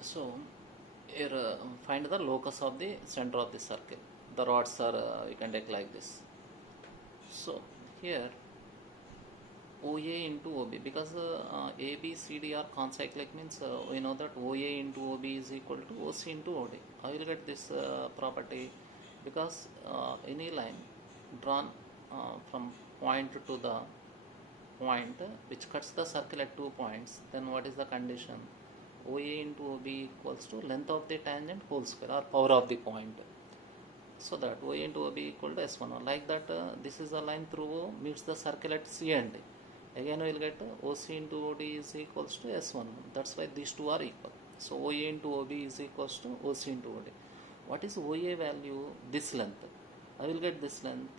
So here find the locus of the center of the circle. The rods are you can take like this. So here OA into OB, because A, B, C, D are concyclic, means we know that OA into OB is equal to OC into OD. I will get this property because any line drawn from point to the point which cuts the circle at 2 points, then what is the condition? OA into OB equals to length of the tangent whole square or power of the point. So that OA into OB equal to S1. Like that, this is a line through O meets the circle at C and D. Again we will get OC into OD is equals to S1. That's why these two are equal. So OA into OB is equals to OC into OD. What is OA value? This length. I will get this length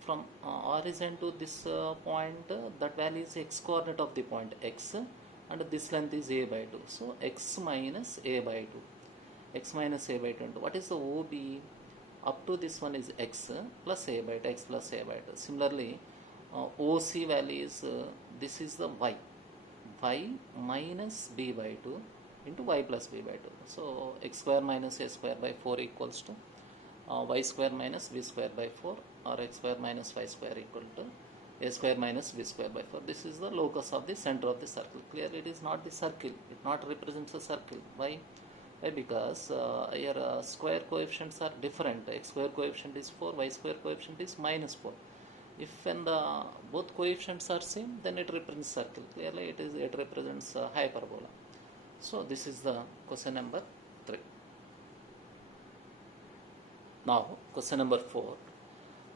from origin to this point. That value is x coordinate of the point x, and this length is a by 2. So x minus a by 2. X minus a by 2. What is the OB? Up to this one is x plus a by 2, x plus a by 2. Similarly, OC value is this is the y minus b by 2 into y plus b by 2. So x square minus a square by 4 equals to y square minus b square by 4, or x square minus y square equal to a square minus b square by 4. This is the locus of the center of the circle. Clearly it is not the circle, it not represents a circle. Why? Because here square coefficients are different. X square coefficient is 4, y square coefficient is minus 4. If when the both coefficients are same, then it represents circle. Clearly it represents hyperbola. So this is the question number 3. Now question number 4.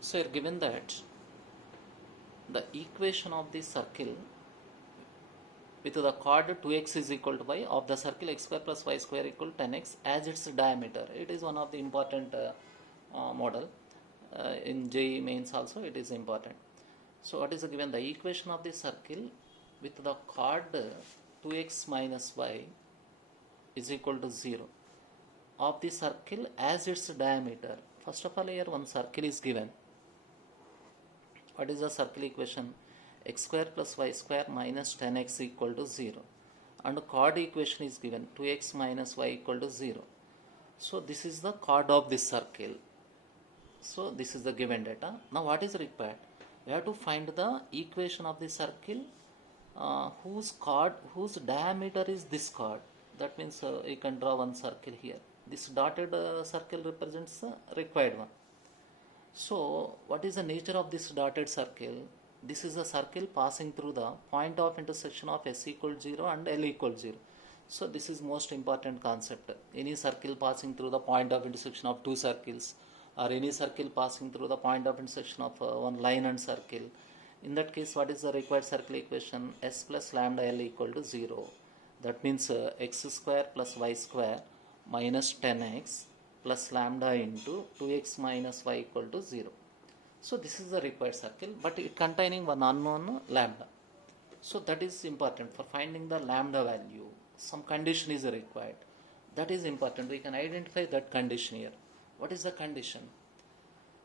So here given that the equation of the circle with the chord 2x is equal to y of the circle x square plus y square equal to 10x as its diameter. It is one of the important model. In JEE mains also it is important. So what is given? The equation of the circle with the chord 2x minus y is equal to 0 of the circle as its diameter. First of all, here one circle is given. What is the circle equation? X square plus y square minus 10x equal to 0, and chord equation is given 2x minus y equal to 0. So this is the chord of this circle. So this is the given data. Now what is required? We have to find the equation of the circle whose diameter is this chord. That means you can draw one circle here. This dotted circle represents the required one. So what is the nature of this dotted circle? This is a circle passing through the point of intersection of S equal 0 and L equal 0. So this is most important concept. Any circle passing through the point of intersection of two circles, or any circle passing through the point of intersection of one line and circle. In that case, what is the required circle equation? S plus lambda L equal to 0. That means x square plus y square minus 10x plus lambda into 2x minus y equal to 0. So this is the required circle, but it containing one unknown lambda. So that is important for finding the lambda value. Some condition is required. That is important. We can identify that condition here. What is the condition?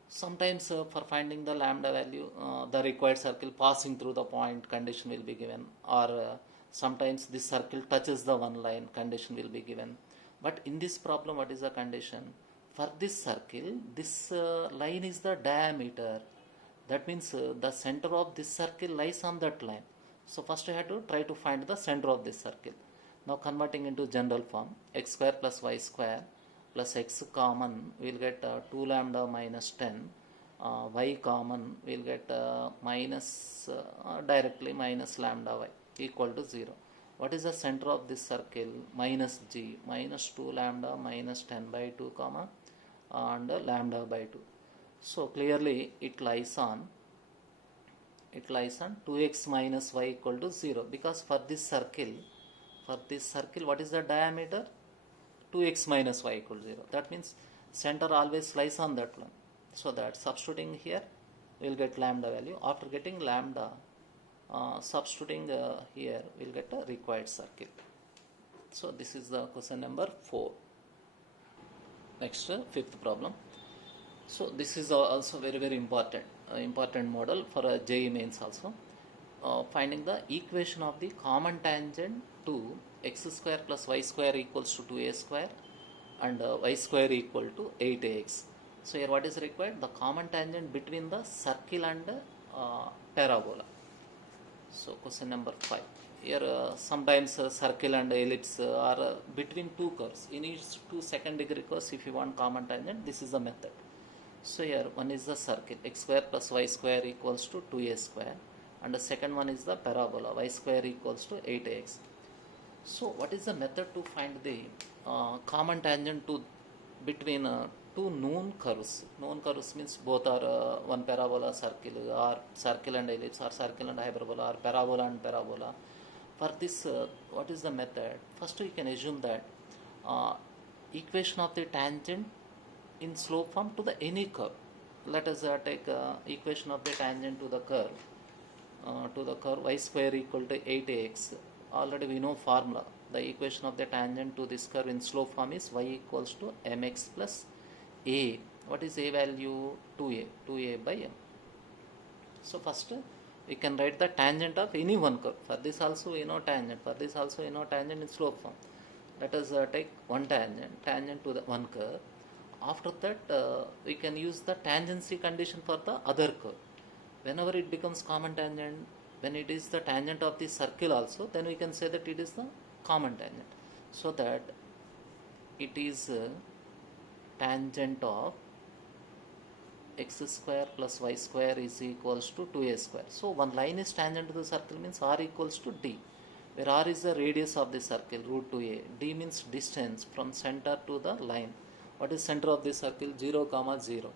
Sometimes for finding the lambda value, the required circle passing through the point condition will be given, or sometimes this circle touches the one line condition will be given. But in this problem, what is the condition? For this circle, this line is the diameter. That means the center of this circle lies on that line. So first I have to try to find the center of this circle. Now converting into general form, x square plus y square plus x common, we will get 2 lambda minus 10. Y common, we will get directly minus lambda y equal to 0. What is the center of this circle? Minus g, minus 2 lambda minus 10 by 2 comma and lambda by 2. So clearly it lies on 2x minus y equal to 0, because for this circle what is the diameter? 2x minus y equal to 0. That means center always lies on that one. So that substituting here we will get lambda value. After getting lambda, substituting here we will get a required circle. So this is the question number 4. Next, fifth problem. So this is also very important model for JEE mains also. Finding the equation of the common tangent to x square plus y square equals to 2a square and y square equal to 8ax. So here what is required? The common tangent between the circle and parabola. So question number 5. Here sometimes circle and ellipse are between two curves. In each two second degree curves, if you want common tangent, this is the method. So here one is the circle, x square plus y square equals to 2a square, and the second one is the parabola, y square equals to 8ax. So what is the method to find the common tangent to between two known curves? Known curves means both are one parabola circle, or circle and ellipse, or circle and hyperbola, or parabola and parabola. For this, what is the method? First we can assume that equation of the tangent in slope form to the any curve. Let us take equation of the tangent to the curve y square equal to 8ax. Already we know formula. The equation of the tangent to this curve in slope form is y equals to mx plus a. What is a value? 2a by m. So first we can write the tangent of any one curve. For this also we know tangent. For this also we know tangent in slope form. Let us take one tangent to the one curve. After that we can use the tangency condition for the other curve. Whenever it becomes common tangent, when it is the tangent of the circle also, then we can say that it is the common tangent. So that it is tangent of x square plus y square is equals to 2a square. So one line is tangent to the circle means r equals to d, where r is the radius of the circle, root 2a. D means distance from center to the line. What is center of the circle? 0, 0.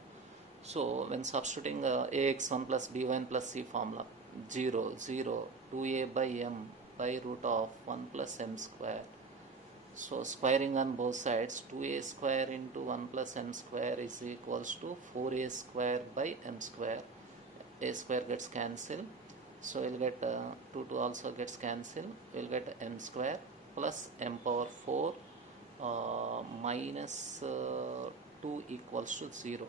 So when substituting ax1 plus b1 plus c formula, 0, 0, 2a by m by root of 1 plus m square. So squaring on both sides, 2a square into 1 plus m square is equals to 4a square by m square. A square gets cancelled. So we'll get 2 also gets cancelled. We'll get m square plus m power 4 minus 2 equals to 0.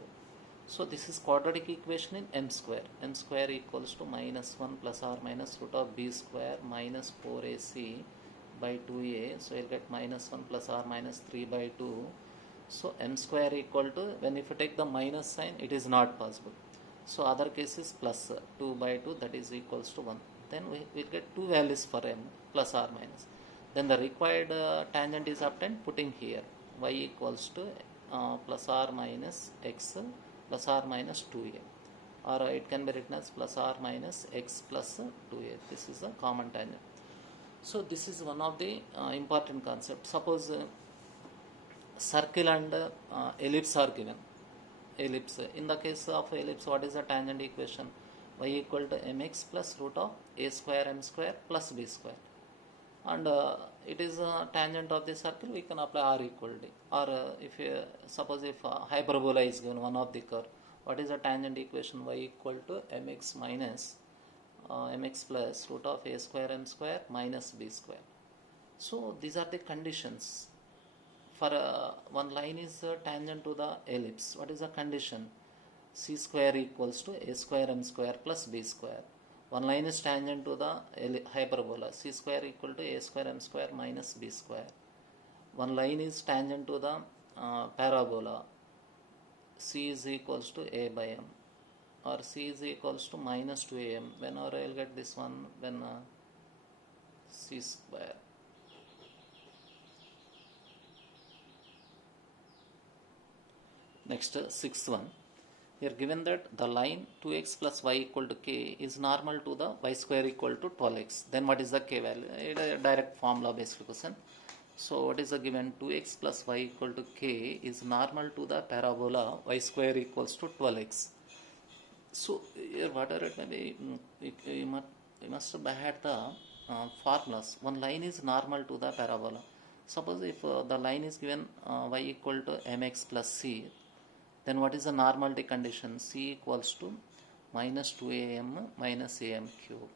So this is quadratic equation in m square. M square equals to minus 1 plus or minus root of b square minus 4ac by 2a. So you'll get minus 1 plus or minus 3 by 2. So m square equal to, when if you take the minus sign, it is not possible. So other case is plus 2 by 2, that is equals to 1. Then we will get two values for m, plus or minus. Then the required tangent is obtained putting here y equals to plus or minus x plus or minus 2a, or it can be written as plus or minus x plus 2a. This is a common tangent. So this is one of the important concepts. Suppose circle and ellipse are given. Ellipse. In the case of ellipse, what is the tangent equation? Y equal to mx plus root of a square m square plus b square. And it is a tangent of the circle, we can apply r equal to d. Or if you suppose if hyperbola is given, one of the curve, what is the tangent equation? Y equal to mx minus mx plus root of a square m square minus b square. So these are the conditions. For one line is tangent to the ellipse. What is the condition? C square equals to a square m square plus b square. One line is tangent to the hyperbola. C square equal to a square m square minus b square. One line is tangent to the parabola. C is equals to a by m, or C is equals to minus 2am. Whenever I will get this one, when C square. Next, sixth one. Here given that the line 2x plus y equal to k is normal to the y square equal to 12x. Then what is the k value? It is a direct formula based question. So what is the given? 2x plus y equal to k is normal to the parabola y square equals to 12x. So here whatever it may be, you must by heart the formulas. One line is normal to the parabola. Suppose if the line is given y equal to mx plus c, then what is the normality condition? C equals to minus 2am minus am cube.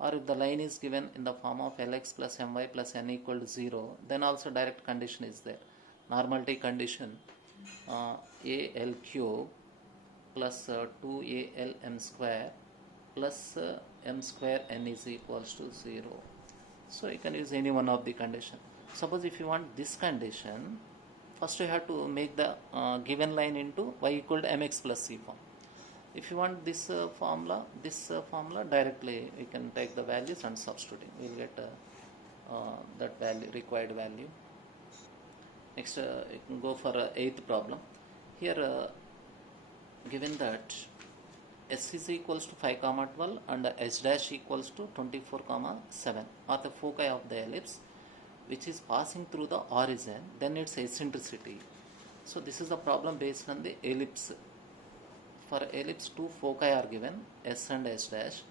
Or if the line is given in the form of lx plus my plus n equal to 0, then also direct condition is there. Normality condition al cube plus 2al m square plus m square n is equals to 0. So you can use any one of the condition. Suppose if you want this condition, first you have to make the given line into y equal to mx plus c form. If you want this formula directly we can take the values and substituting. We will get that value, required value. Next you can go for eighth problem. Here given that s is equals to 5 comma 12 and s dash equals to 24 comma 7 are the foci of the ellipse which is passing through the origin, then its eccentricity. So this is the problem based on the ellipse. For ellipse, two foci are given, s and s dash,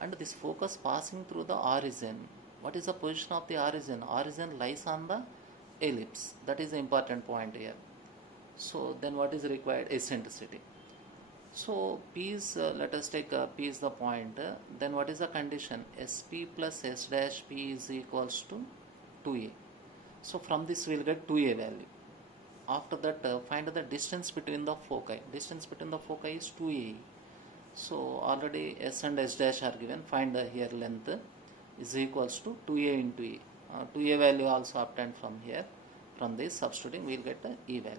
and this focus passing through the origin. What is the position of the origin? Origin lies on the ellipse. That is the important point here. So then what is required? Eccentricity. So P is, let us take P is the point. Then what is the condition? SP plus S dash P is equals to 2A. So from this we will get 2A value. After that find the distance between the foci. Distance between the foci is 2A. So already S and S dash are given. Find here length is equals to 2A into E. 2A value also obtained from here. From this substituting we will get the E value.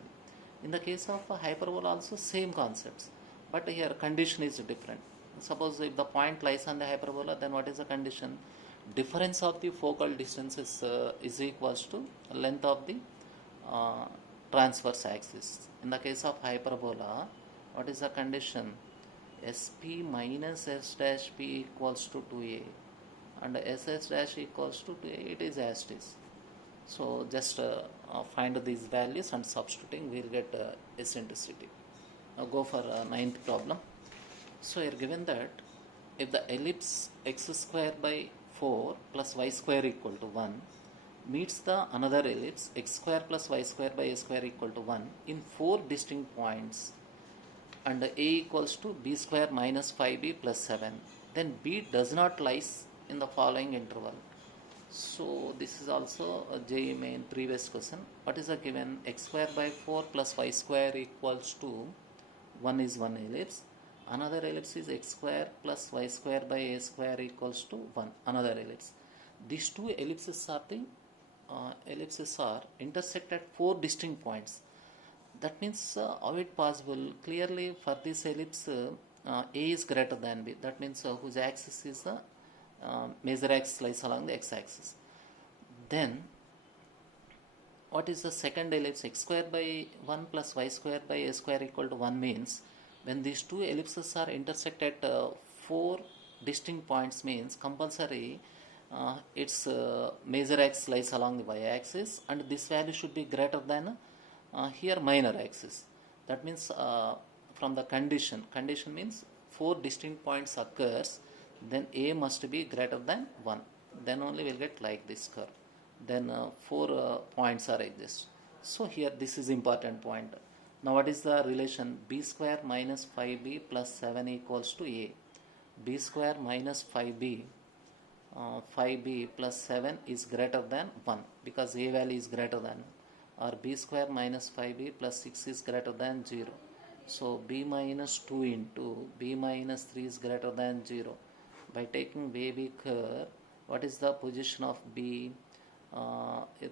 In the case of hyperbola also same concepts. But here condition is different. Suppose if the point lies on the hyperbola, then what is the condition? Difference of the focal distances is equals to length of the transverse axis. In the case of hyperbola, what is the condition? SP minus S dash P equals to 2A and SS dash equals to 2A. It is as it is. So just find these values and substituting we will get eccentricity. Now go for ninth problem. So here given that if the ellipse x square by 4 plus y square equal to 1 meets the another ellipse x square plus y square by a square equal to 1 in 4 distinct points and a equals to b square minus 5b plus 7, then b does not lies in the following interval. So this is also a JEE main previous question. What is the given? X square by 4 plus y square equals to 1 is one ellipse. Another ellipse is x square plus y square by a square equals to 1. Another ellipse. These two ellipses are intersect at 4 distinct points. That means how it possible? Clearly for this ellipse A is greater than B. That means whose axis is the major axis lies along the x-axis. Then what is the second ellipse? X square by 1 plus y square by a square equal to 1 means when these two ellipses are intersect at 4 distinct points means compulsory its major axis lies along the y-axis and this value should be greater than here minor axis. That means from the condition means 4 distinct points occurs, then A must be greater than 1. Then only we will get like this curve. Then 4 points are exist. So here this is important point. Now what is the relation? B square minus 5b plus 7 equals to A. B square minus 5b 5b plus 7 is greater than 1 because A value is greater than, or B square minus 5b plus 6 is greater than 0. So B minus 2 into B minus 3 is greater than 0. By taking wavy curve, what is the position of B?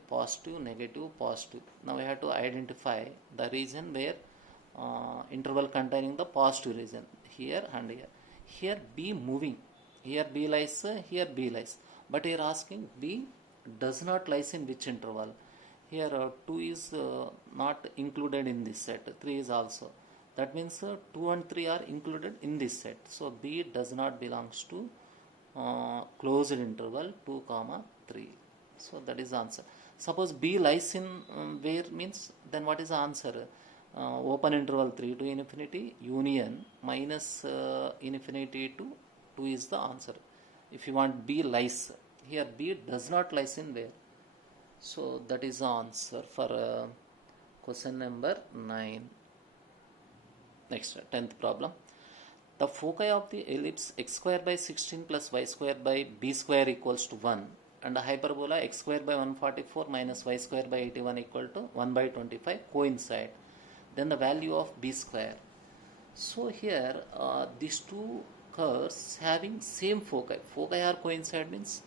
Positive, negative, positive. Now we have to identify the region where interval containing the positive region, here and here. Here B moving, here B lies, here B lies. But here asking B does not lies in which interval? Here 2 is not included in this set, 3 is also. That means 2 and 3 are included in this set. So B does not belongs to closed interval 2, 3. So that is the answer. Suppose B lies in where means then what is the answer? Open interval 3 to infinity union minus infinity to 2 is the answer. If you want B lies, here B does not lies in where. So that is the answer for question number 9. Next, 10th problem. The foci of the ellipse x square by 16 plus y square by b square equals to 1 and the hyperbola x square by 144 minus y square by 81 equal to 1 by 25 coincide. Then the value of b square. So here these two curves having same foci. Foci are coincide means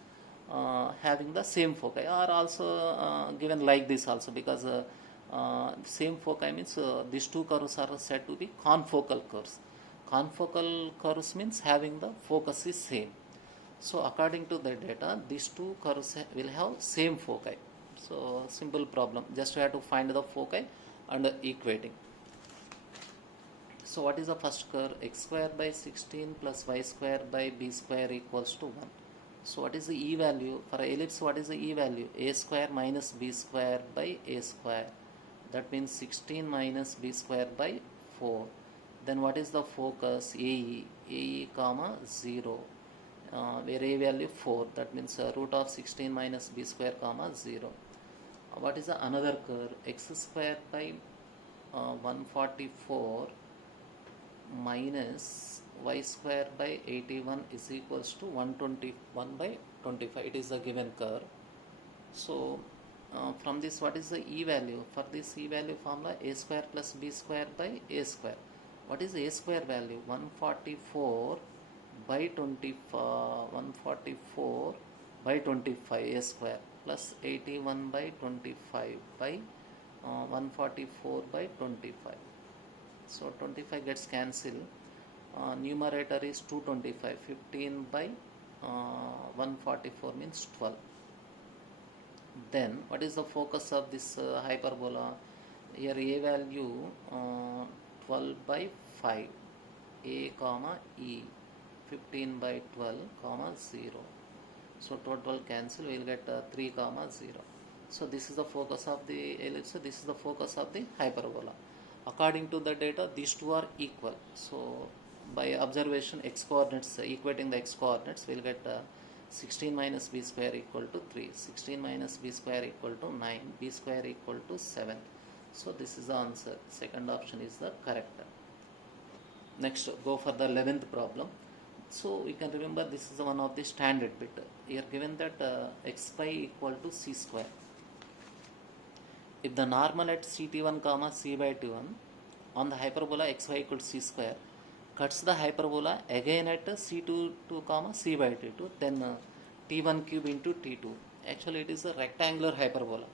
having the same foci, or also given like this also, because same foci means these two curves are said to be confocal curves. Confocal curves means having the focus is same. So according to the data, these two curves will have same foci. So simple problem, just we have to find the foci and equating. So what is the first curve? X square by 16 plus y square by b square equals to 1. So what is the e value? For ellipse, what is the e value? A square minus b square by a square. That means 16 minus b square by 4. Then what is the focus? AE comma 0. Where a value 4. That means root of 16 minus b square comma 0. What is the another curve? X square by 144 minus y square by 81 is equals to 121 by 25. It is a given curve. So from this, what is the e value? For this e value formula, a square plus b square by a square. What is a square value? 144 by 144 by 25 a square plus 81 by 25 by 144 by 25. So 25 gets cancelled. Numerator is 225. 15 by 144 means 12. Then what is the focus of this hyperbola? Here a value 12 by 5. A comma E. 15 by 12 comma 0. So total cancel, we will get 3 comma 0. So this is the focus of the ellipse. This is the focus of the hyperbola. According to the data, these two are equal. So by observation, x coordinates, equating the x coordinates, we will get 16 minus b square equal to 3, 16 minus b square equal to 9, b square equal to 7. So this is the answer. Second option is the correct. Next, go for the 11th problem. So we can remember this is one of the standard bit. Here given that x pi equal to c square. If the normal at ct1 comma c by t1 on the hyperbola xy equal to c square cuts the hyperbola again at c2 comma c by t2, then t1 cube into t2. Actually it is a rectangular hyperbola.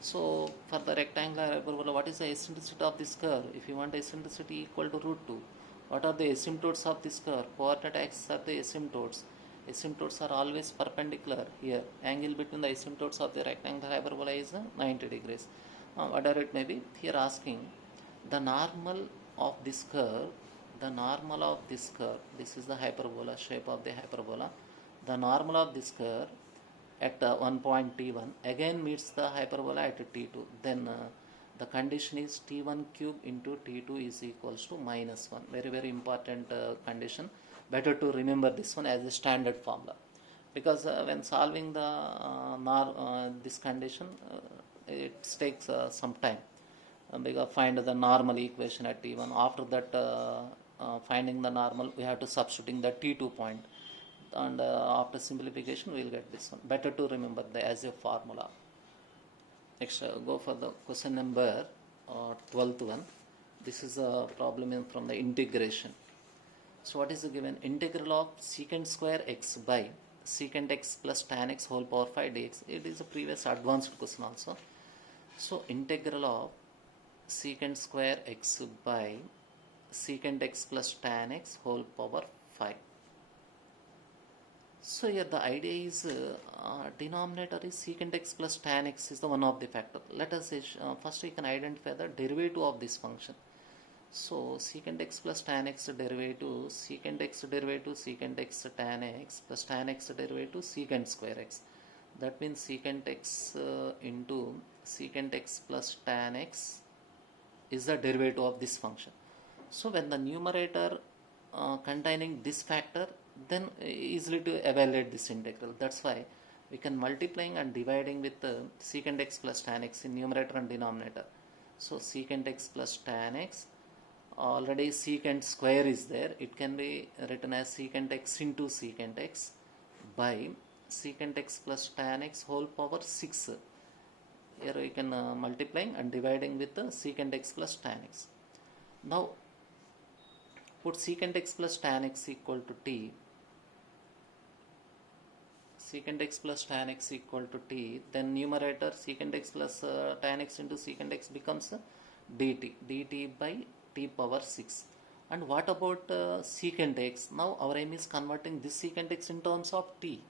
So for the rectangular hyperbola, what is the eccentricity of this curve? If you want eccentricity equal to root 2, what are the asymptotes of this curve? Coordinate axes are the asymptotes. Asymptotes are always perpendicular. Here, angle between the asymptotes of the rectangular hyperbola is 90 degrees. Whatever it may be, here asking the normal of this curve. The normal of this curve. This is the hyperbola, shape of the hyperbola. The normal of this curve at one point t1 again meets the hyperbola at t2. Then the condition is t1 cube into t2 is equals to minus 1. Very, very important condition. Better to remember this one as a standard formula, because when solving the this condition, it takes some time. Because find the normal equation at t1. After that, finding the normal, we have to substituting the t2 point, and after simplification we will get this one. Better to remember as a formula. Next, go for the question number 12th one. This is a problem from the integration. So what is the given? Integral of secant square x by secant x plus tan x whole power 5 dx. It is a previous advanced question also. So integral of secant square x by secant x plus tan x whole power 5. So here the idea is denominator is secant x plus tan x is the one of the factor. Let us say first we can identify the derivative of this function. So secant x plus tan x derivative, secant x derivative, secant x tan x plus tan x derivative, secant square x. That means secant x into secant x plus tan x is the derivative of this function. So when the numerator containing this factor, then easily to evaluate this integral. That's why we can multiplying and dividing with secant x plus tan x in numerator and denominator. So secant x plus tan x, already secant square is there. It can be written as secant x into secant x by secant x plus tan x whole power 6. Here we can multiplying and dividing with the secant x plus tan x. Now put secant x plus tan x equal to t. secant x plus tan x equal to t, then numerator secant x plus tan x into secant x becomes dt by t power 6. And what about secant x? Now our aim is converting this secant x in terms of t.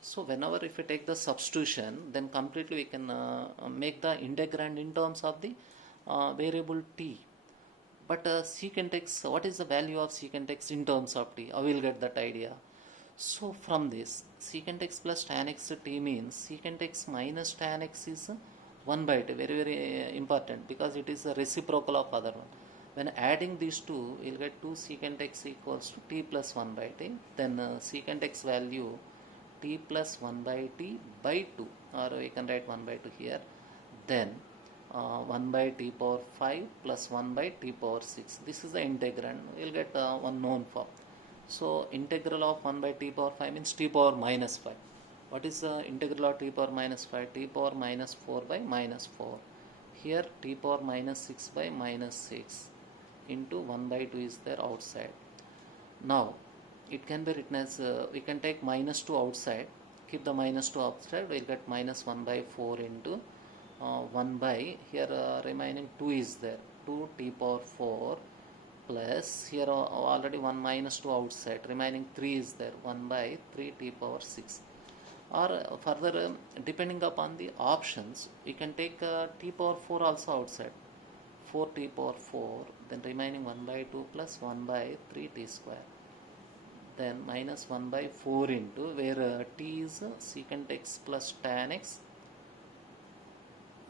So whenever if we take the substitution, then completely we can make the integrand in terms of the variable t. But secant x, what is the value of secant x in terms of t? I will get that idea. So from this, secant x plus tan x t means secant x minus tan x is 1 by t. Very, very important, because it is a reciprocal of other one. When adding these two, we'll get 2 secant x equals to t plus 1 by t. Then secant x value t plus 1 by t by 2, or we can write 1 by 2 here. Then 1 by t power 5 plus 1 by t power 6. This is the integrand. We'll get one known form. So integral of 1 by t power 5 means t power minus 5. What is the integral of t power minus 5? T power minus 4 by minus 4. Here t power minus 6 by minus 6 into 1 by 2 is there outside. Now it can be written as, we can take minus 2 outside, keep the minus 2 outside, we'll get minus 1 by 4 into 1 by, here remaining 2 is there, 2 t power 4 plus, here already 1 minus 2 outside, remaining 3 is there, 1 by 3 t power 6. Or further, depending upon the options, we can take t power 4 also outside, 4 t power 4, then remaining 1 by 2 plus 1 by 3 t square. Then minus 1 by 4 into, where t is secant x plus tan x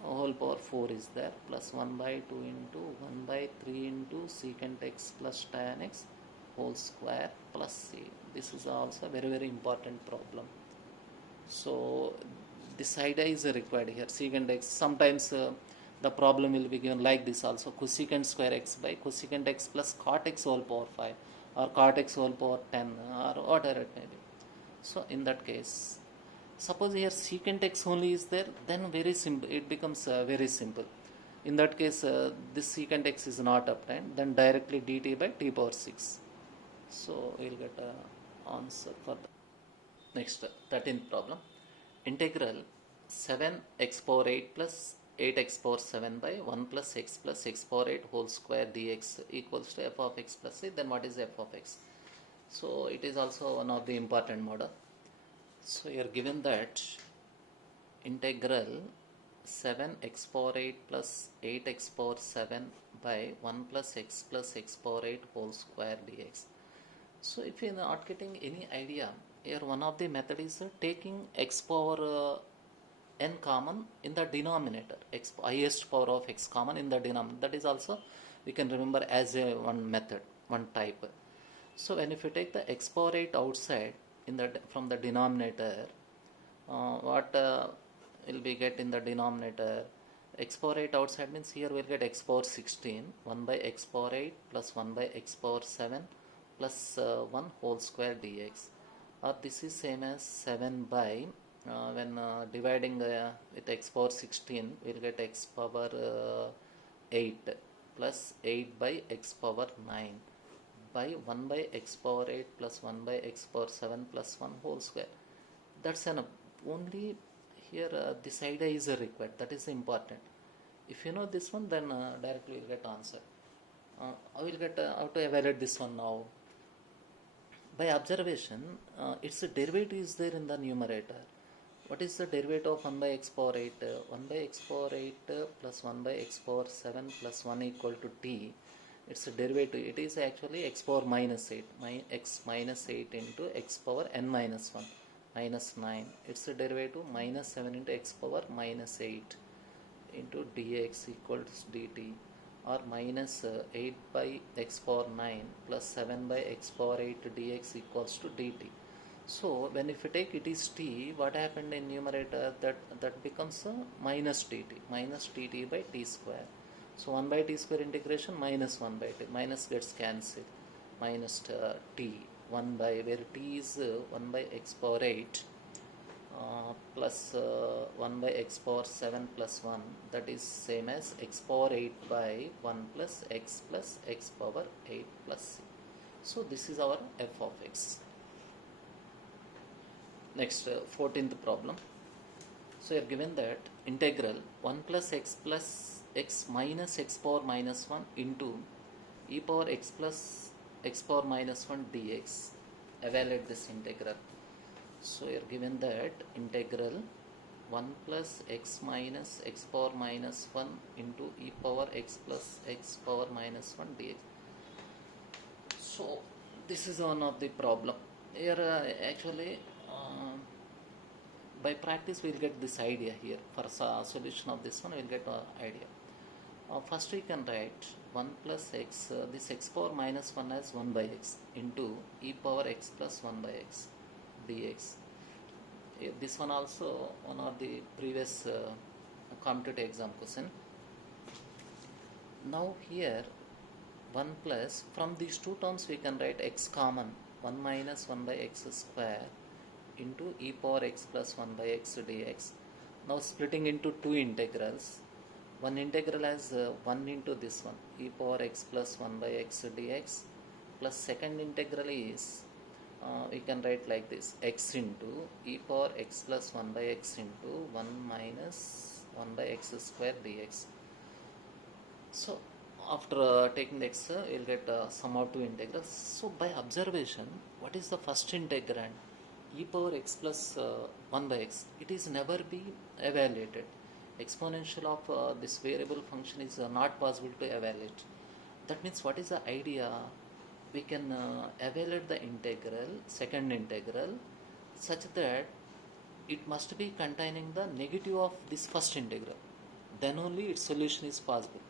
whole power 4 is there, plus 1 by 2 into 1 by 3 into secant x plus tan x whole square plus c. This is also a very, very important problem. So this idea is required here. Secant x, sometimes the problem will be given like this also, cosecant square x by cosecant x plus cot x whole power 5, or cot x whole power 10, or whatever it may be. So in that case, suppose here secant x only is there, then very simple, it becomes very simple. In that case, this secant x is not obtained, then directly dt by t power 6. So we will get an answer for the next 13th problem. Integral 7x power 8 plus 8x power 7 by 1 plus x power 8 whole square dx equals to f of x plus c. Then what is f of x? So it is also one of the important model. So you are given that integral 7x power 8 plus 8x power 7 by 1 plus x power 8 whole square dx. So if you are not getting any idea, here one of the method is taking x power n common in the denominator, highest power of x common in the denominator. That is also we can remember as a one method, one type. So when if you take the x power 8 outside in the from the denominator, what will be get in the denominator? X power 8 outside means here we'll get x power 16, 1 by x power 8 plus 1 by x power 7 plus 1 whole square dx. Or this is same as 7 by when dividing with x power 16, we'll get x power 8 plus 8 by x power 9 by 1 by x power 8 plus 1 by x power 7 plus 1 whole square. That's enough. Only here this idea is required. That is important. If you know this one, then directly you will get answer. I will get how to evaluate this one now. By observation, its derivative is there in the numerator. What is the derivative of 1 by x power 8? 1 by x power 8 plus 1 by x power 7 plus 1 equal to t. Its derivative, it is actually x power minus 8, x minus 8 into x power n minus 1, minus 9. Its derivative minus 7 into x power minus 8 into dx equals dt, or minus 8 by x power 9 plus 7 by x power 8 dx equals to dt. So when if you take it is t, what happened in numerator, that becomes minus dt by t square. So 1 by t square integration minus 1 by t, minus gets cancelled, minus t, 1 by, where t is 1 by x power 8 plus 1 by x power 7 plus 1, that is same as x power 8 by 1 plus x power 8 plus c. So this is our f of x. Next, 14th problem. So you are given that integral 1 plus x minus x power minus 1 into e power x power minus 1 dx. Evaluate this integral. So you are given that integral 1 plus x minus x power minus 1 into e power x plus x power minus 1 dx. So this is one of the problem. Here actually by practice we will get this idea here. For solution of this one we will get an idea. First we can write 1 plus x, this x power minus 1 as 1 by x into e power x plus 1 by x dx. This one also one of the previous competitive exam question. Now here 1 plus, from these two terms we can write x common, 1 minus 1 by x square into e power x plus 1 by x dx. Now splitting into two integrals. One integral as 1 into this one, e power x plus 1 by x dx, plus second integral is we can write like this, x into e power x plus 1 by x into 1 minus 1 by x square dx. So after taking the x, you will get sum of two integrals. So by observation, what is the first integrand? E power x plus 1 by x. It is never be evaluated. Exponential of this variable function is not possible to evaluate. That means what is the idea? We can evaluate the integral, second integral, such that it must be containing the negative of this first integral. Then only its solution is possible.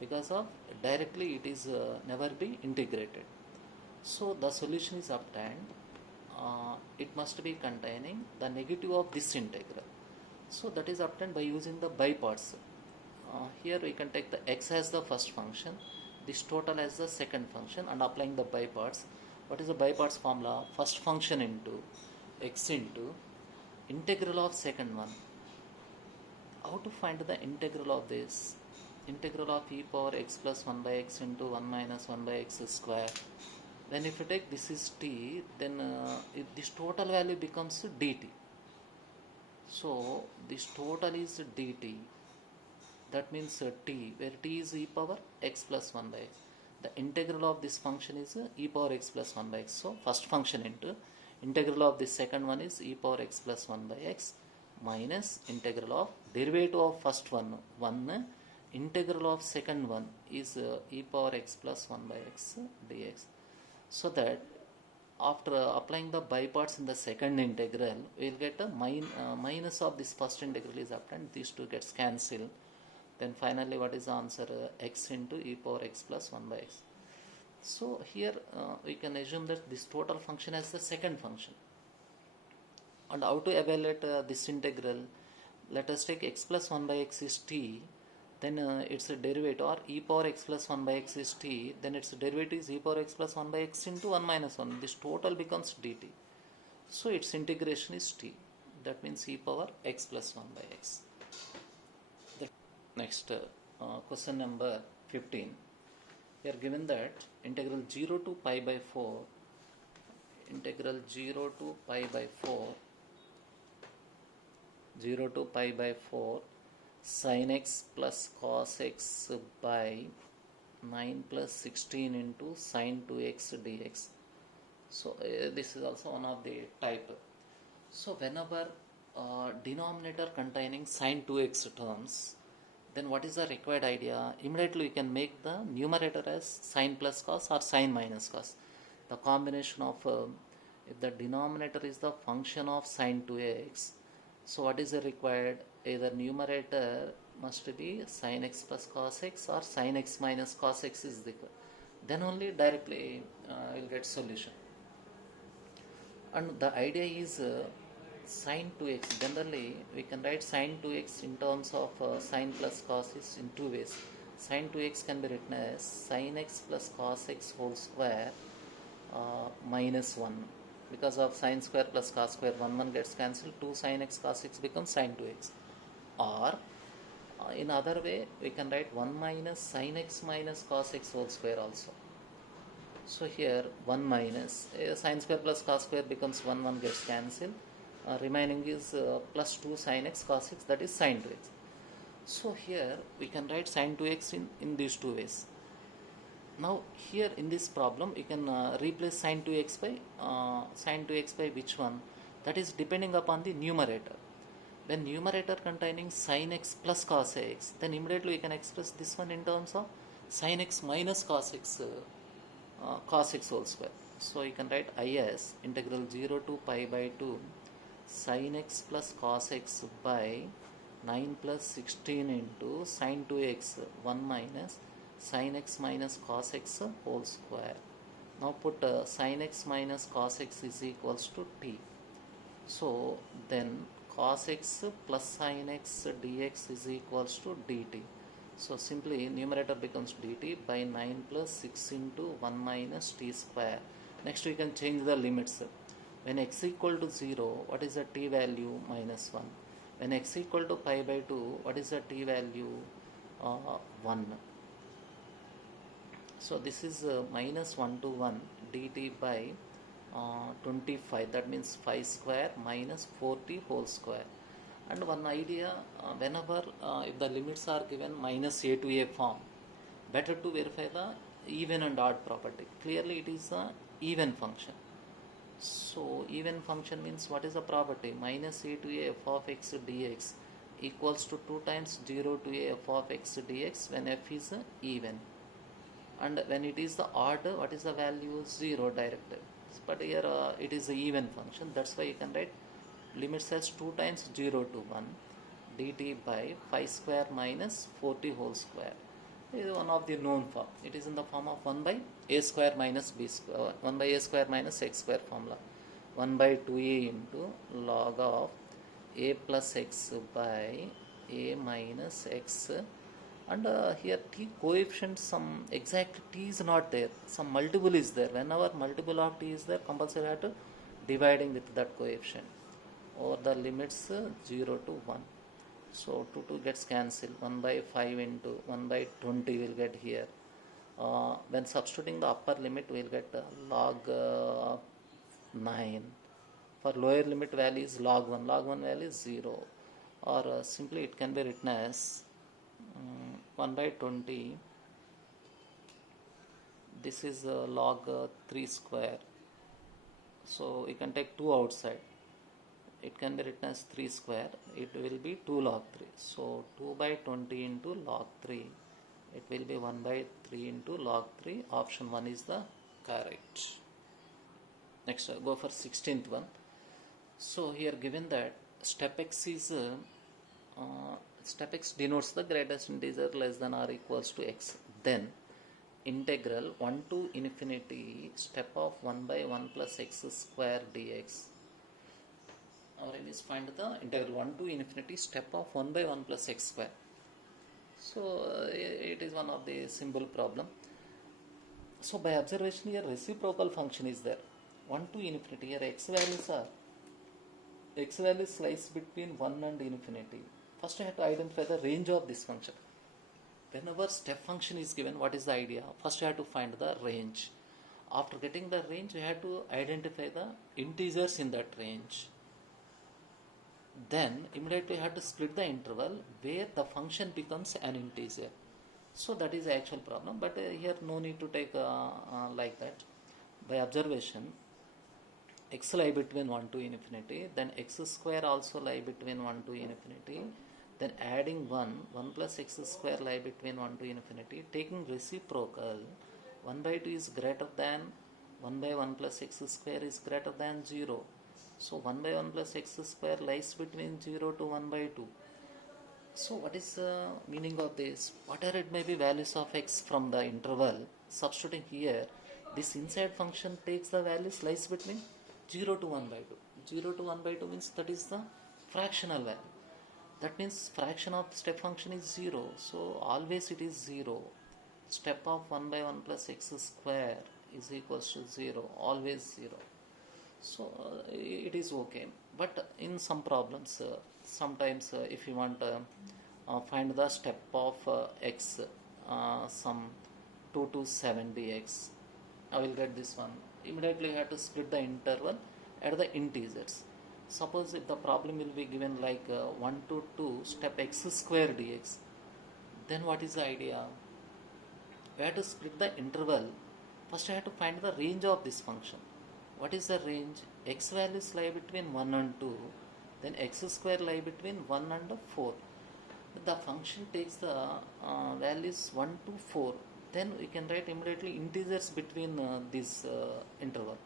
Because of directly it is never be integrated. So the solution is obtained. It must be containing the negative of this integral. So that is obtained by using the by parts. Here we can take the x as the first function, this total as the second function, and applying the by parts. What is the by parts formula? First function into x into integral of second one. How to find the integral of this? Integral of e power x plus 1 by x into 1 minus 1 by x square. Then if you take this is t, then if this total value becomes dt. So this total is dt. That means t, where t is e power x plus 1 by x. The integral of this function is e power x plus 1 by x. So first function into integral of this second one is e power x plus 1 by x minus integral of derivative of first one, 1 integral of second one is e power x plus 1 by x dx. So that after applying the by parts in the second integral, we will get a minus of this first integral is obtained. These two gets cancelled. Then finally what is the answer? X into e power x plus 1 by x. So here we can assume that this total function as the second function. And how to evaluate this integral? Let us take x plus 1 by x is t. Then its derivative, or e power x plus 1 by x is t, then its derivative is e power x plus 1 by x into 1 minus 1. This total becomes dt. So its integration is t. That means e power x plus 1 by x. Next, question number 15. We are given that integral 0 to pi by 4, integral 0 to pi by 4, 0 to pi by 4, sin x plus cos x by 9 plus 16 into sin 2x dx. So this is also one of the type. So whenever denominator containing sin 2x terms, then what is the required idea? Immediately we can make the numerator as sin plus cos or sin minus cos. The combination of if the denominator is the function of sin 2x, so what is the required? Either numerator must be sin x plus cos x or sin x minus cos x is equal. Then only directly you'll get solution. And the idea is sin 2x. Generally we can write sin 2x in terms of sin plus cos is in two ways. Sin 2x can be written as sin x plus cos x whole square minus 1. Because of sin square plus cos square, 1 gets cancelled, 2 sin x cos x becomes sin 2x. Or in other way we can write 1 minus sin x minus cos x whole square also. So here 1 minus sin square plus cos square becomes 1 gets cancelled, remaining is plus 2 sin x cos x, that is sin 2x. So here we can write sin 2x in these two ways. Now here in this problem you can replace sin 2x by which one? That is depending upon the numerator. When numerator containing sin x plus cos x, then immediately we can express this one in terms of sin x minus cos x whole square. So you can write I as integral 0 to pi by 2 sin x plus cos x by 9 plus 16 into sin 2x 1 minus sin x minus cos x whole square. Now put sin x minus cos x is equals to t. So then cos x plus sin x dx is equals to dt. So simply numerator becomes dt by 9 plus 6 into 1 minus t square. Next we can change the limits. When x equal to 0, what is the t value? Minus 1. When x equal to pi by 2, what is the t value? 1. So this is minus 1 to 1 dt by 25, that means 5 square minus 4t whole square. And one idea, whenever if the limits are given minus a to a form, better to verify the even and odd property. Clearly it is a even function. So even function means what is the property? Minus a to a f of x dx equals to 2 times 0 to a f of x dx when f is even. And when it is the odd, what is the value? 0 directly. But here it is an even function, that's why you can write limits as 2 times 0 to 1 dt by 5 square minus 40 whole square. This is one of the known form. It is in the form of 1 by a square minus b square, 1 by a square minus x square formula. 1 by 2a into log of a plus x by a minus x. And here t coefficient, some exact t is not there, some multiple is there. Whenever multiple of t is there, compulsory have to dividing with that coefficient or the limits 0 to 1. So 2 gets cancelled, 1 by 5 into 1 by 20 will get here. When substituting the upper limit, we will get log 9. For lower limit value is log 1 value is 0, or simply it can be written as 1 by 20, this is log 3 square. So you can take 2 outside, it can be written as 3 square, it will be 2 log 3. So 2 by 20 into log 3, it will be 1 by 3 into log 3. Option 1 is the correct. Next go for 16th one. So here given that step x is step x denotes the greatest integer less than or equals to x, then integral 1 to infinity step of 1 by 1 plus x square dx. Our aim is find the integral 1 to infinity step of 1 by 1 plus x square. So it is one of the simple problem. So by observation here reciprocal function is there. 1 to infinity, here x values lies between 1 and infinity. First I have to identify the range of this function. Whenever step function is given, what is the idea? First I have to find the range. After getting the range, we have to identify the integers in that range. Then immediately you have to split the interval where the function becomes an integer. So that is the actual problem, but here no need to take like that. By observation, x lie between 1 to infinity, then x square also lie between 1 to infinity, then adding 1 plus x square lie between 1 to infinity, taking reciprocal, 1 by 2 is greater than 1 by 1 plus x square is greater than 0. So 1 by 1 plus x square lies between 0 to 1 by 2. So what is the meaning of this? Whatever it may be values of x from the interval, substituting here, this inside function takes the values lies between 0 to 1 by 2. 0 to 1 by 2 means that is the fractional value. That means fraction of step function is 0. So always it is 0. Step of 1 by 1 plus x square is equals to 0. Always 0. So it is okay. But in some problems, sometimes if you want find the step of x, some 2 to 7 dx, I will get this one. Immediately you have to split the interval at the integers. suppose if the problem will be given like 1 to 2 step x square dx, then what is the idea? We have to split the interval. First I have to find the range of this function. What is the range? X values lie between 1 and 2, then x square lie between 1 and 4. The function takes the values 1 to 4, then we can write immediately integers between this interval.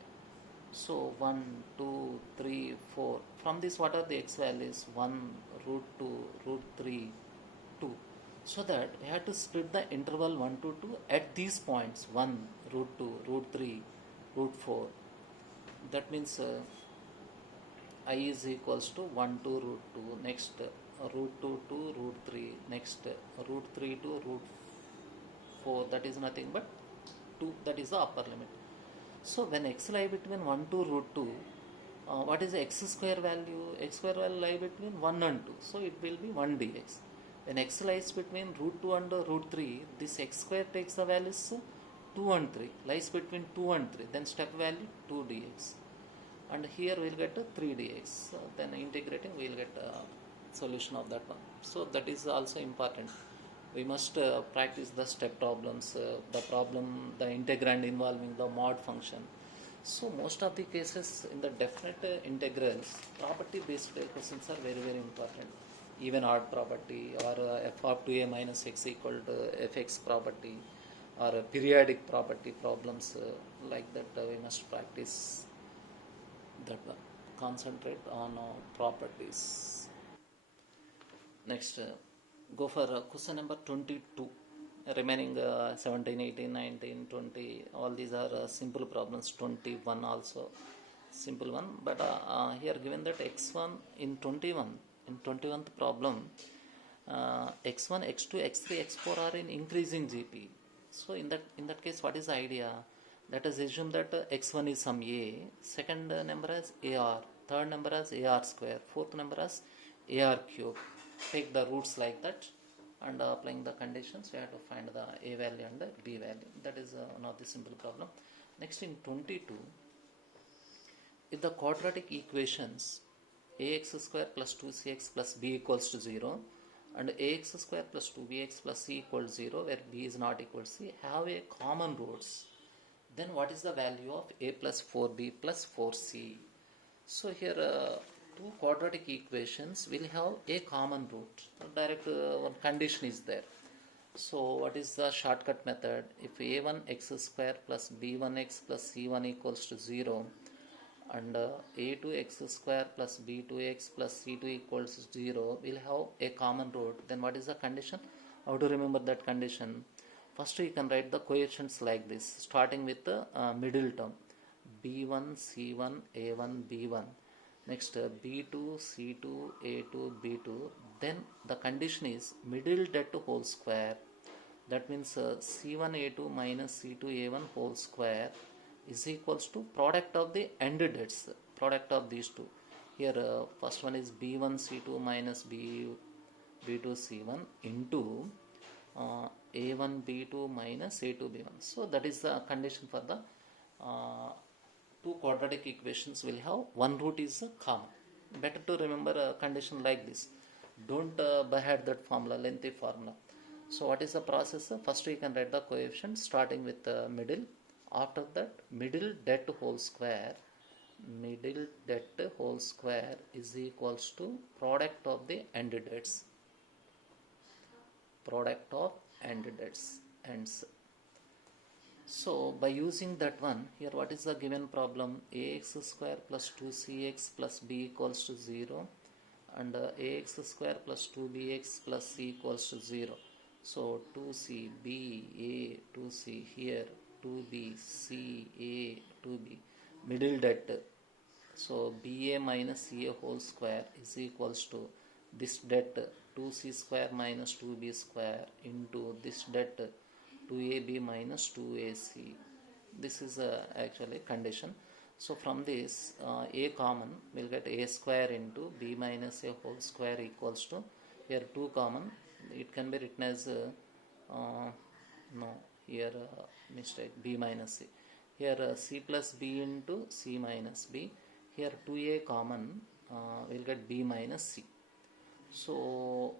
So 1, 2, 3, 4. From this, what are the x values? 1, root 2, root 3, 2. So that we have to split the interval 1 to 2 at these points: 1, root 2, root 3, root 4. That means I is equals to 1 to root 2, next root 2 to root 3, next root 3 to root 4, that is nothing but 2, that is the upper limit. So when x lie between 1 to root 2, what is the x square value? X square value lie between 1 and 2, so it will be 1 dx. When x lies between root 2 and root 3, this x square takes the values 2 and 3, lies between 2 and 3, then step value 2 dx. And here we will get 3 dx. So then integrating we will get a solution of that one. So that is also important. We must practice the step problems, the integrand involving the mod function. So most of the cases in the definite integrals, property based questions are very very important. Even odd property, or f of 2a minus x equal to fx property, or periodic property problems like that, we must practice that one. Concentrate on properties. Next, go for question number 22. Remaining 17, 18, 19, 20, all these are simple problems. 21 also simple one, but here given that x1 in 21th problem, x1, x2, x3, x4 are in increasing GP. So in that case, what is the idea? Let us assume that x1 is some a, second number as ar, third number as ar square, fourth number as ar cube. Take the roots like that, and applying the conditions, we have to find the a value and the b value. That is one of the simple problem. Next, in 22, if the quadratic equations ax square plus 2cx plus b equals to 0 and ax square plus 2bx plus c equals 0, where b is not equal to c, have a common roots, then what is the value of a plus 4b plus 4c? So here two quadratic equations will have a common root. Direct one condition is there. So what is the shortcut method? If a1 x square plus b1x plus c1 equals to 0 and a2 x square plus b2x plus c2 equals to 0 will have a common root, then what is the condition? How to remember that condition? First you can write the coefficients like this, starting with the middle term b1 c1 a1 b1, next b2 c2 a2 b2, then the condition is middle det whole square. That means c1 a2 minus c2 a1 whole square is equals to product of the end debts, product of these two. Here first one is b1 c2 minus b2 c1 into a1 b2 minus a2 b1. So that is the condition for the two quadratic equations will have one root is common. Better to remember a condition like this. Don't by heart that formula, lengthy formula. So what is the process? First you can write the coefficient starting with the middle. After that, middle det whole square is equals to product of the end debts. Product of end debts ends. So by using that one, here what is the given problem? Ax square plus 2cx plus b equals to 0 and ax square plus 2bx plus c equals to 0. So 2c b a 2c here 2b c a 2b, middle det. So ba minus ca whole square is equals to this det 2c square minus 2b square into this det 2ab minus 2ac. This is actually condition. So from this a common, we'll get a square into b minus a whole square equals to, here 2 common, it can be written as no, here mistake, b minus c. Here c plus b into c minus b. Here 2a common, we'll get b minus c. So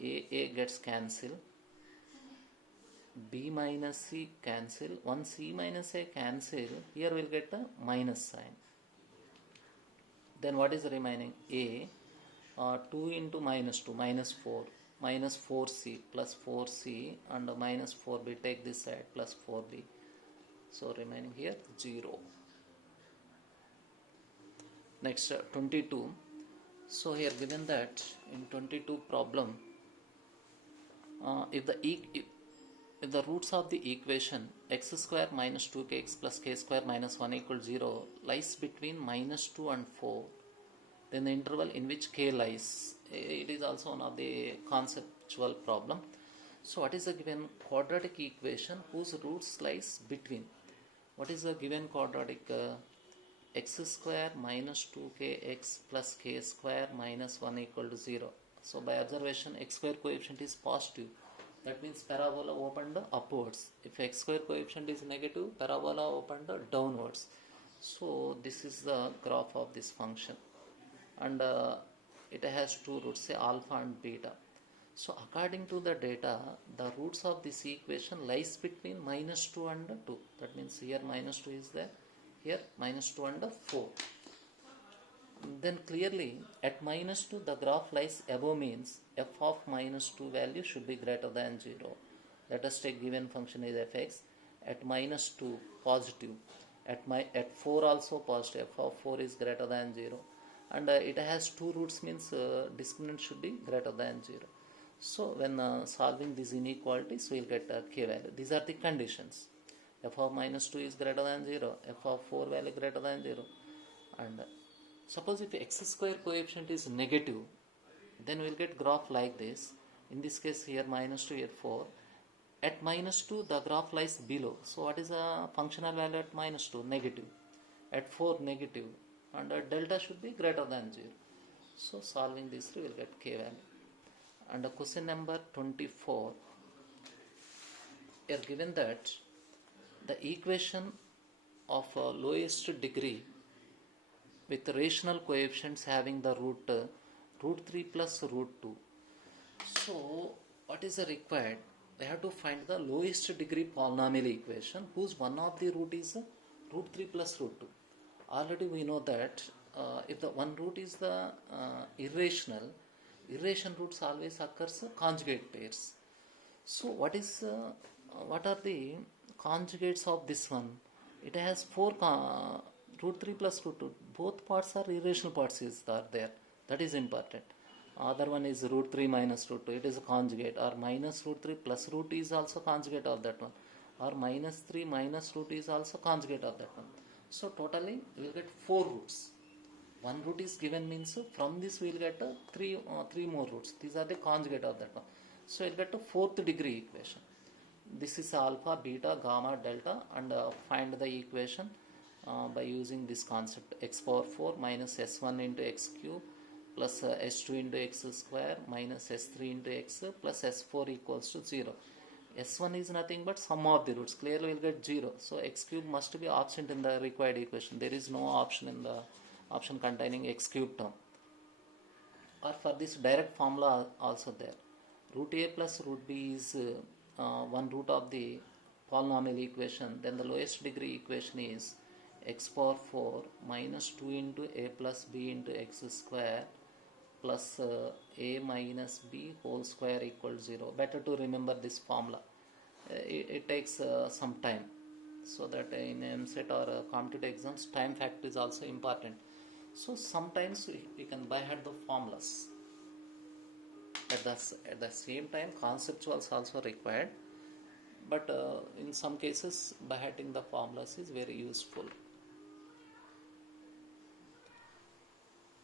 a gets cancelled, b minus c cancel, 1 c minus a cancel, here we'll get a minus sign. Then what is remaining? A 2 into minus 2, minus 4, minus 4c plus 4c and minus 4b, take this side, plus 4b. So remaining here 0. Next 22. So here given that in 22 problem, if the roots of the equation x square minus 2kx plus k square minus 1 equals 0 lies between minus 2 and 4, then the interval in which k lies, it is also one of the conceptual problem. So what is the given quadratic equation whose roots lies between? What is the given quadratic? X square minus 2kx plus k square minus 1 equal to 0. So by observation, x square coefficient is positive. That means parabola opened upwards. If x square coefficient is negative, parabola opened downwards. So this is the graph of this function, and it has two roots, say alpha and beta. So according to the data, the roots of this equation lies between minus 2 and 2. That means here minus 2 is there, here minus 2 and 4. Then clearly at minus 2 the graph lies above, means f of minus 2 value should be greater than 0. Let us take given function is fx at minus 2 positive, at 4 also positive, f of 4 is greater than 0, and it has two roots, means discriminant should be greater than 0. So when solving these inequalities, we will get k value. These are the conditions. F of minus 2 is greater than 0, f of 4 value greater than 0. And suppose if x square coefficient is negative, then we will get graph like this. In this case here minus 2, here 4. At minus 2 the graph lies below. So what is the functional value at minus 2? Negative. At 4 negative, and delta should be greater than 0. So solving this we will get k value. And question number 24, here given that the equation of lowest degree with rational coefficients having the root 3 plus root 2. So what is the required? We have to find the lowest degree polynomial equation whose one of the root is root 3 plus root 2. Already we know that if the one root is the irrational roots always occurs conjugate pairs. So what are the conjugates of this one? It has 4 root 3 plus root 2. Both parts are irrational parts are there. That is important. Other one is root 3 minus root 2. It is a conjugate. Or minus root 3 plus root is also conjugate of that one. Or minus 3 minus root is also conjugate of that one. So totally we will get 4 roots. One root is given, means from this we will get 3 more roots. These are the conjugate of that one. So we will get a 4th degree equation. This is alpha, beta, gamma, delta, and find the equation by using this concept: x power 4 minus s1 into x cube plus s2 into x square minus s3 into x plus s4 equals to 0. S1 is nothing but sum of the roots. Clearly we will get 0. So x cube must be absent in the required equation. There is no option in the option containing x cube term. Or for this direct formula also there. Root a plus root b is one root of the polynomial equation. Then the lowest degree equation is x power 4 minus 2 into a plus b into x square plus a minus b whole square equals 0. Better to remember this formula. It takes some time, so that in MCET or competitive exams time factor is also important. So sometimes we can by heart the formulas. At the same time conceptuals also required, but in some cases by hearting the formulas is very useful.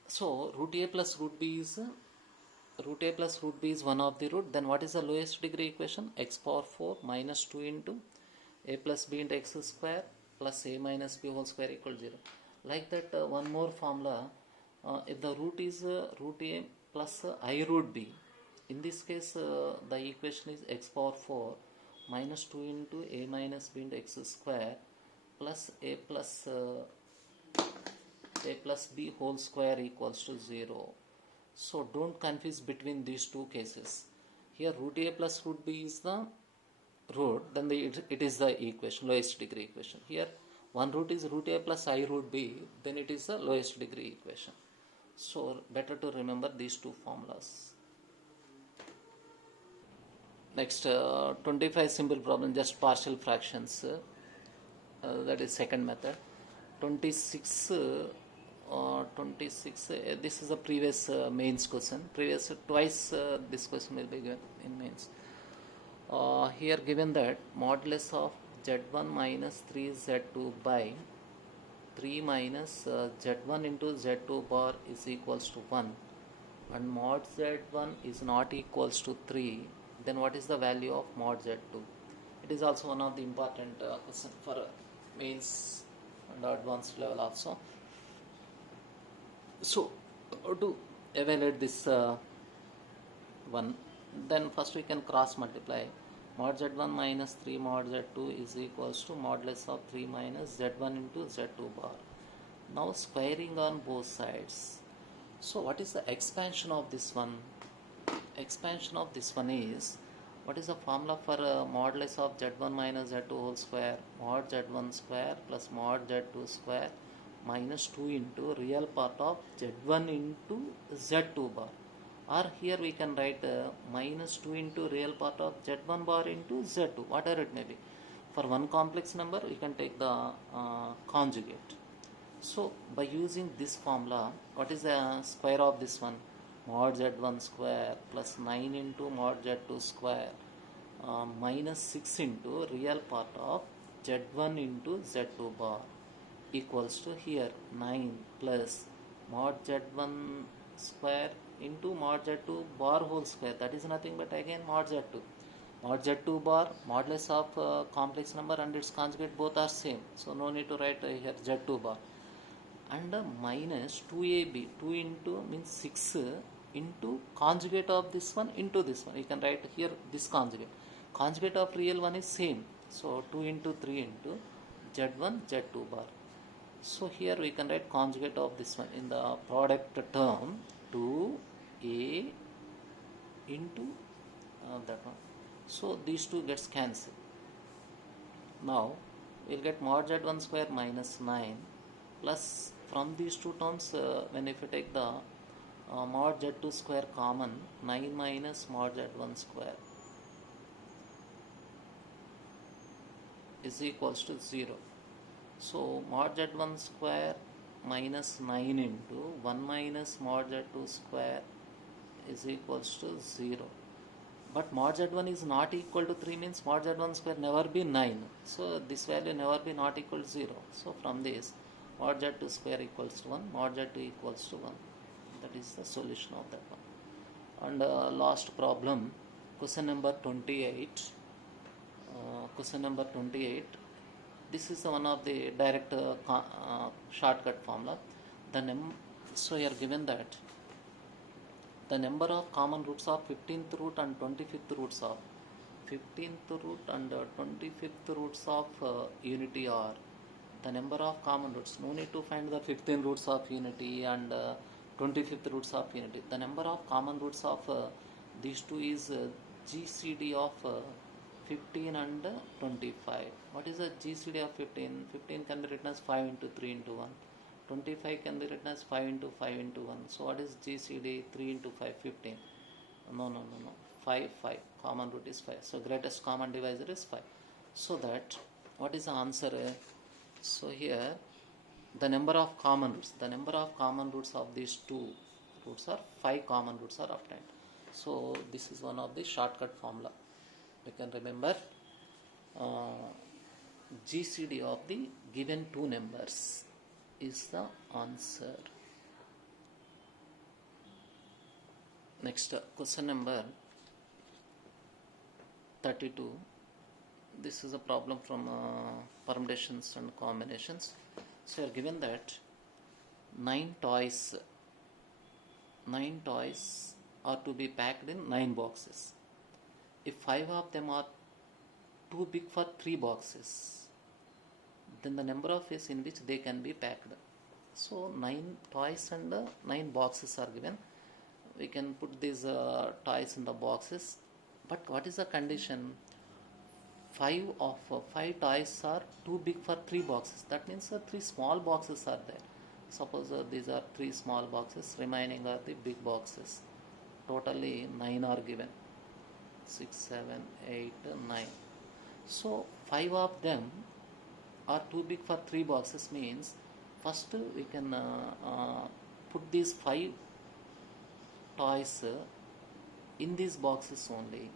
So root a plus root b is one of the root. Then what is the lowest degree equation? X power 4 minus 2 into a plus b into x square plus a minus b whole square equals 0. Like that, one more formula, if the root is root a plus I root b, in this case the equation is x power 4 minus 2 into a minus b into x square plus a plus a plus b whole square equals to 0. So don't confuse between these two cases. Here root a plus root b is the root, then it is the equation, lowest degree equation. Here one root is root a plus I root b, then it is the lowest degree equation. So better to remember these two formulas. Next 25 simple problem, just partial fractions, that is second method. 26 this is a previous mains question. Previous twice this question will be given in mains. Here given that modulus of z1 minus 3z2 by 3 minus z1 into z2 bar is equals to 1, and mod z1 is not equals to 3, then what is the value of mod z2? It is also one of the important question for mains and advanced level also. So how to evaluate this one? Then first we can cross multiply. Mod z1 minus 3 mod z2 is equals to modulus of 3 minus z1 into z2 bar. Now squaring on both sides. So what is the expansion of this one? Expansion of this one is, what is the formula for modulus of z1 minus z2 whole square? Mod z1 square plus mod z2 square minus 2 into real part of z1 into z2 bar. Or here we can write minus 2 into real part of z1 bar into z2, whatever it may be. For one complex number we can take the conjugate. So by using this formula, what is the square of this one? Mod z1 square plus 9 into mod z2 square minus 6 into real part of z1 into z2 bar equals to, here 9 plus mod z1 square into mod z2 bar whole square, that is nothing but again mod z2. Mod z2 bar, modulus of complex number and its conjugate both are same, so no need to write here z2 bar. And minus 2ab, 2 into means 6 into conjugate of this one into this one. You can write here this conjugate. Conjugate of real one is same, so 2 into 3 into z1 z2 bar. So here we can write conjugate of this one in the product term, 2a into that one. So these two gets cancelled. Now we'll get mod z1 square minus 9 plus, from these two terms when if you take the mod z2 square common, 9 minus mod z1 square is equals to 0. So mod z1 square minus 9 into 1 minus mod z2 square is equals to 0. But mod z1 is not equal to 3 means mod z1 square never be 9. So this value never be not equal to 0. So from this, mod z2 square equals to 1, mod z2 equals to 1. That is the solution of that one. And last problem, question number 28. Question number 28. This is one of the direct shortcut formula. So you are given that the number of common roots of 15th root and 25th roots of 15th root and 25th roots of unity are the number of common roots. No need to find the 15 roots of unity and 25th roots of unity. The number of common roots of these two is GCD of 15 and 25. What is the GCD of 15? 15 can be written as 5 into 3 into 1. 25 can be written as 5 into 5 into 1. So what is GCD? 3 into 5, 15. No. 5. Common root is 5. So greatest common divisor is 5. So that, what is the answer? So here, the number of common roots of these two roots are 5 common roots are obtained. So this is one of the shortcut formula. We can remember GCD of the given two numbers is the answer. Next question number 32. This is a problem from permutations and combinations. So you are given that 9 toys are to be packed in 9 boxes. If 5 of them are too big for 3 boxes, then the number of ways in which they can be packed. So 9 toys and 9 boxes are given. We can put these toys in the boxes, but what is the condition? 5 toys are too big for 3 boxes. That means 3 small boxes are there. Suppose these are 3 small boxes, remaining are the big boxes. Totally 9 are given. 6, 7, 8, 9. So 5 of them are too big for 3 boxes, means first we can put these 5 toys in these boxes only.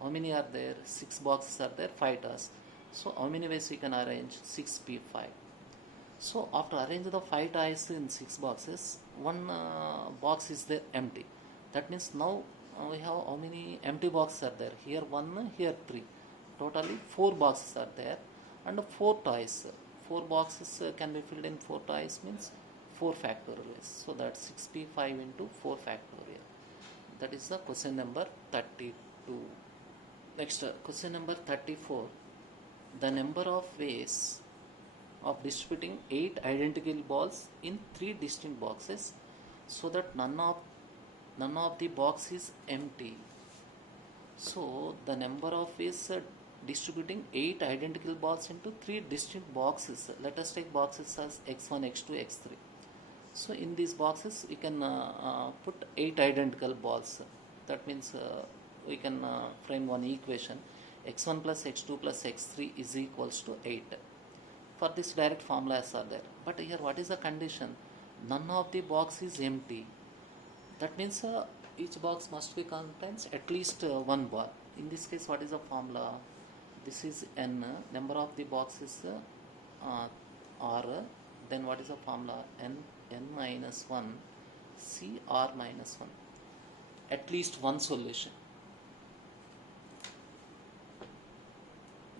How many are there? 6 boxes are there, 5 toys. So how many ways we can arrange? 6p5. So after arrange the 5 toys in 6 boxes, one box is there empty. That means now we have how many empty boxes are there? Here 1, here 3. Totally 4 boxes are there and 4 toys. 4 boxes can be filled in 4 toys, means 4 factorial. So that's 6p5 into 4 factorial. That is the question number 32. Next, question number 34. The number of ways of distributing 8 identical balls in 3 distinct boxes so that none of the box is empty. So the number of ways distributing 8 identical balls into 3 distinct boxes. Let us take boxes as x1, x2, x3. So in these boxes we can put 8 identical balls. That means we can frame one equation: x1 plus x2 plus x3 is equals to 8. For this direct formulas are there. But here what is the condition? None of the box is empty. That means each box must be contains at least one ball. In this case, what is the formula? This is n, number of the boxes r, then what is the formula? n minus 1 c r minus 1. At least one solution.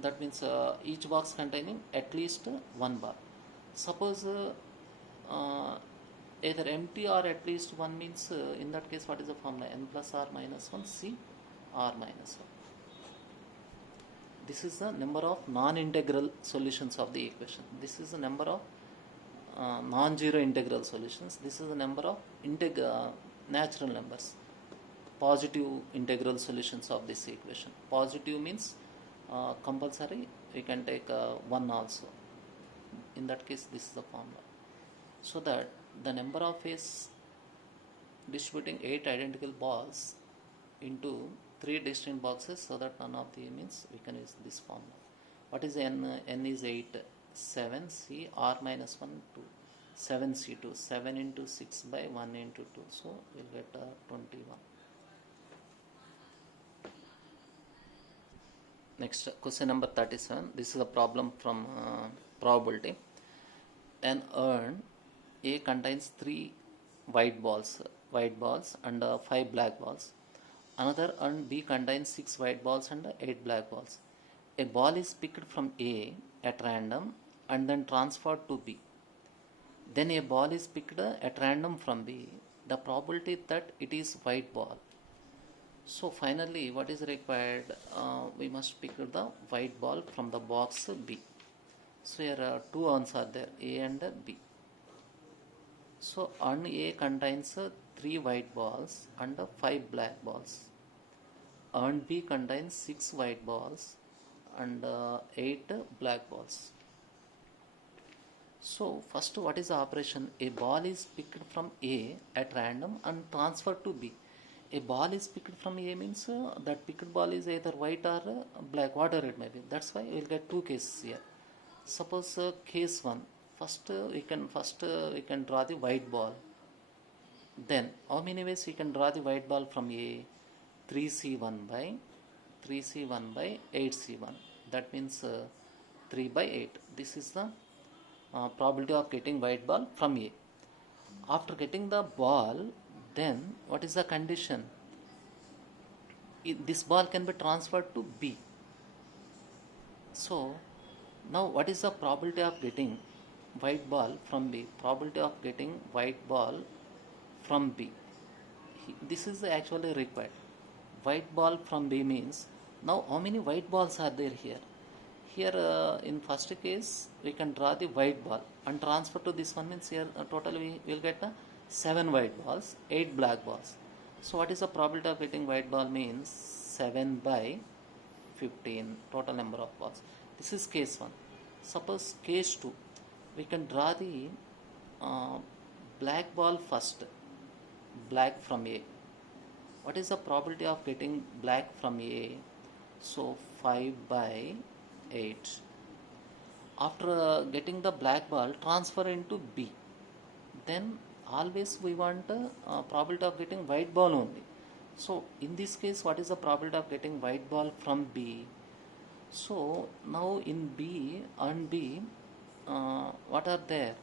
That means each box containing at least one bar. Suppose either empty or at least one, means in that case what is the formula? N plus r minus 1 c r minus 1. This is the number of non-integral solutions of the equation. This is the number of non-zero integral solutions. This is the number of natural numbers, positive integral solutions of this equation. Positive means compulsory we can take 1 also. In that case this is the formula. So that the number of ways distributing 8 identical balls into 3 distinct boxes so that none of the, means we can use this formula. What is n? N is 8, 7 c r minus 1 2, 7 c2, 7 into 6 by 1 into 2, so we'll get 21. Next, question number 37. This is a problem from probability. An urn A contains 3 white balls and 5 black balls. Another urn B contains 6 white balls and 8 black balls. A ball is picked from A at random and then transferred to B. Then a ball is picked at random from B. The probability that it is white ball. So finally what is required? We must pick the white ball from the box B. So here 2 urns are there, A and B. So urn A contains 3 white balls and 5 black balls. Urn B contains 6 white balls and 8 black balls. So first, what is the operation? A ball is picked from A at random and transferred to B. A ball is picked from A means that picked ball is either white or black, whatever it may be. That's why we will get 2 cases here. Suppose case 1. First we can draw the white ball. Then how many ways we can draw the white ball from A? 3c1 by 8c1. That means 3 by 8. This is the probability of getting white ball from A. After getting the ball, then what is the condition? This ball can be transferred to B. So now what is the probability of getting white ball from B? Probability of getting white ball from B. This is actually required. White ball from B means, now how many white balls are there here? here in first case we can draw the white ball and transfer to this one, means here total we will get 7 white balls, 8 black balls. So what is the probability of getting white ball? Means 7 by 15 total number of balls. This is case 1. Suppose case 2, we can draw the black ball first, black from A. What is the probability of getting black from A? So 5 by 8. After getting the black ball, transfer into B. Then always we want probability of getting white ball only. So in this case, what is the probability of getting white ball from B? So now in B and B, what are there?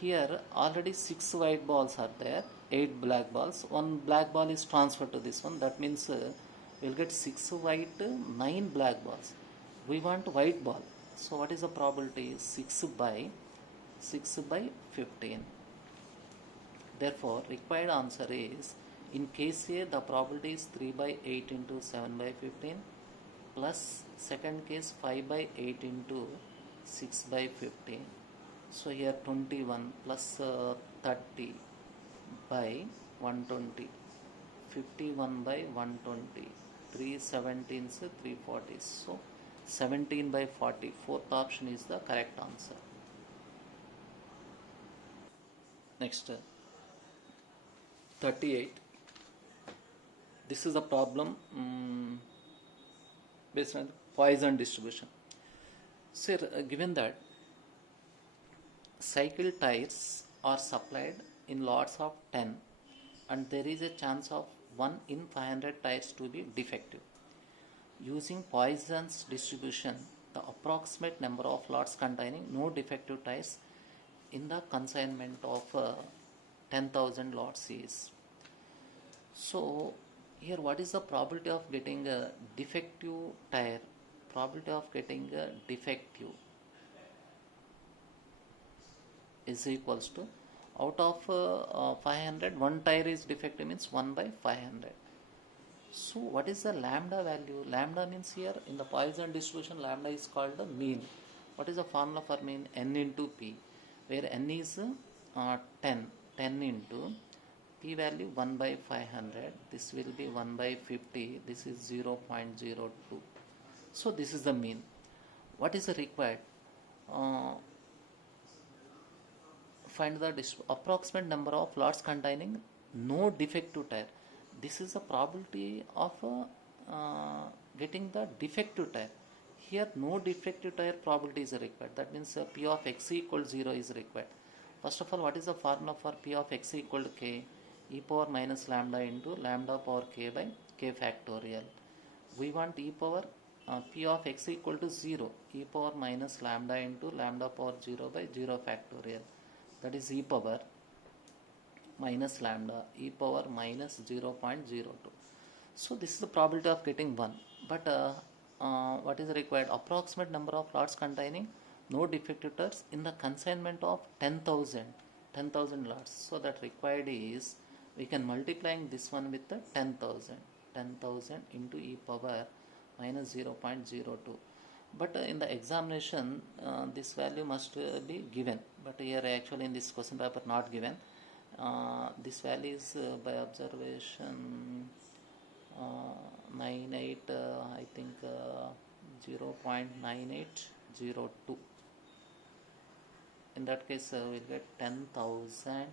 Here already 6 white balls are there, 8 black balls. 1 black ball is transferred to this one. That means we'll get 6 white, 9 black balls. We want white ball. So what is the probability? 6 by 15. Therefore, required answer is, in case A, the probability is 3 by 8 into 7 by 15 plus second case 5 by 8 into 6 by 15. So here 21 plus 30 by 120, 51 by 120, 3 17s, 340. So 17 by 40. Fourth option is the correct answer. Next, 38. This is a problem based on Poisson distribution. So given that cycle tires are supplied in lots of 10 and there is a chance of 1 in 500 tires to be defective. Using Poisson's distribution, the approximate number of lots containing no defective tires in the consignment of 10,000 lots is. So here what is the probability of getting a defective tire? Probability of getting a defective is equals to, out of 500, 1 tire is defective, means 1 by 500. So what is the lambda value? Lambda means here in the Poisson distribution, lambda is called the mean. What is the formula for mean? N into P, where N is 10 into P value 1 by 500. This will be 1 by 50. This is 0.02. So this is the mean. What is the required? Find the approximate number of lots containing no defective tire. This is the probability of getting the defective tire. Here no defective tire probability is required. That means P of x equal 0 is required. First of all, what is the formula for P of x equal to k? E power minus lambda into lambda power k by k factorial. We want e power P of x equal to 0, e power minus lambda into lambda power 0 by 0 factorial. That is e power minus lambda, e power minus 0.02. So this is the probability of getting 1. But what is required? Approximate number of lots containing no defective tires in the consignment of 10,000 lots. So that required is, we can multiplying this one with the 10,000 into e power minus 0.02. But in the examination this value must be given, but here actually in this question paper not given. This value is by observation 98 I think 0.9802. In that case we'll get 10,000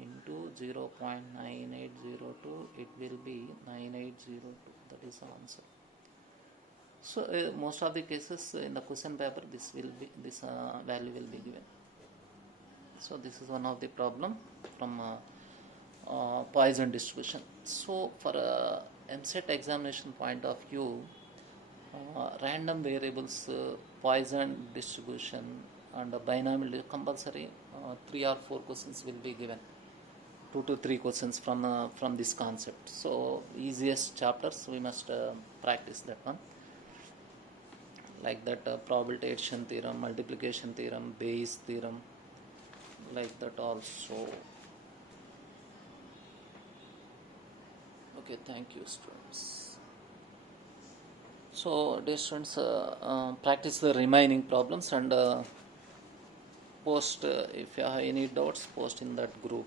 into 0.9802, it will be 9802. That is the answer. So most of the cases in the question paper this value will be given. So this is one of the problem from Poisson distribution. So for MCET examination point of view, random variables, Poisson distribution and binomial compulsory 3 or 4 questions will be given. 2 to 3 questions from this concept. So easiest chapters we must practice that one. Like that probability addition theorem, multiplication theorem, Bayes theorem, like that also. Okay, thank you students. So dear students, practice the remaining problems and post if you have any doubts, post in that group.